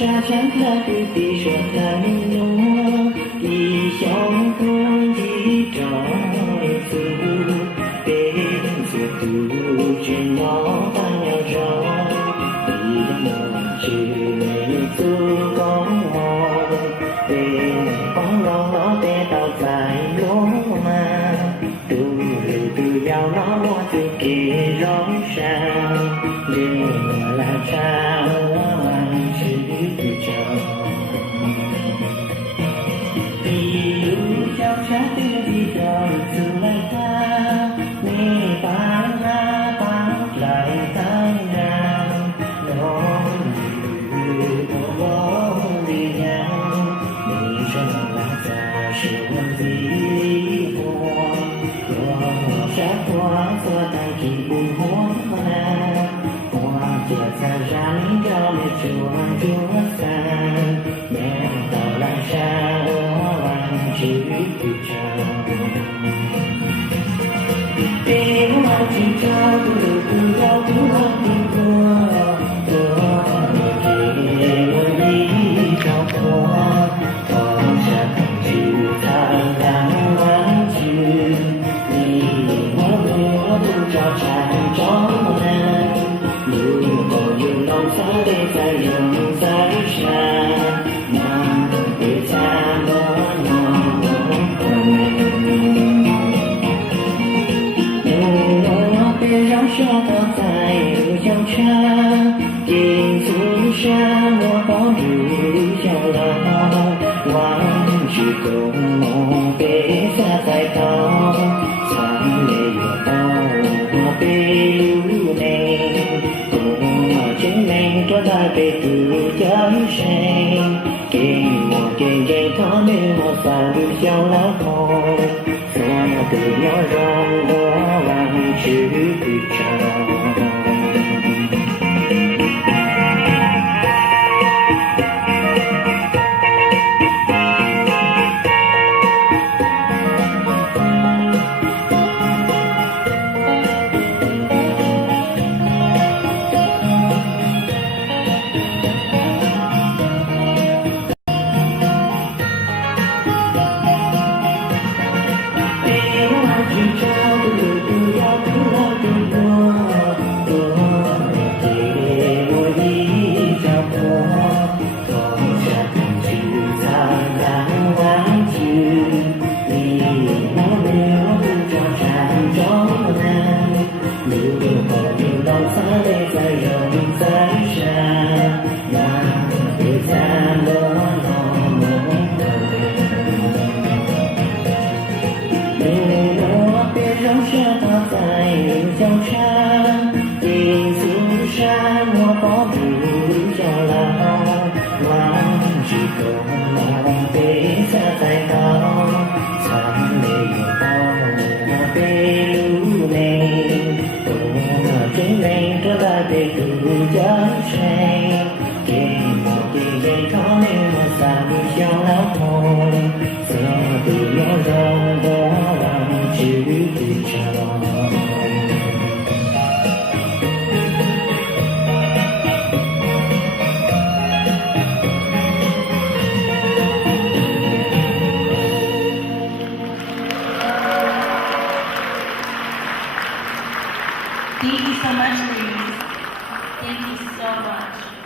Xa chẳng là từ tỷ rồi ta nhung kỳ trong thương chỉ tròn sự bên sự từ trên nó ta nhau rồi đi đến chuyện tư có mòn bên bóng nó té tao dài lố mà từ giao nó mua từ kia rõ ràng để là sao trái tim đi đời từ lại ta nghe tan ra tan lại tan ra nó đi nhau để cho lòng ta sớm gì buồn sát qua xua tay chỉ buồn hôn hoa chợt ra rắn cho mẹ chúa xa mẹ tao lại sao chữ chào tiếng hoa chỉ cho từ giao thứ hoa tình của kia người đi trong hoa còn chắc chịu thang đáng vắng chữ đi hoa mưa cho chàng cho nàng lưu còn nhiều lòng xa để dài dòng dài xa nàng để xa đó cho tao tại trong cha tình xuống xa mua có đủ cho lòng ngoan chỉ cùng một bé xa tại tao sáng để yêu tao một bé lưu này cùng ở trên mình cho ta về từ trái sen kinh một kinh dây khó nên một sao được cho lá thôi xóa từ nhỏ rong đó làm chữ chào trong cha tình xuống xa mua có đủ cho lòng ngoan chỉ cần lòng bé xa tay tao sáng để yêu tao một bé lưu này cùng ở trên này cho ta về từ trái sen trên một kỳ dây khó nên mà xa đi cho lão thôi giờ từ nhỏ rong đó làm chữ chào Thank you so much, ladies. Thank you so much.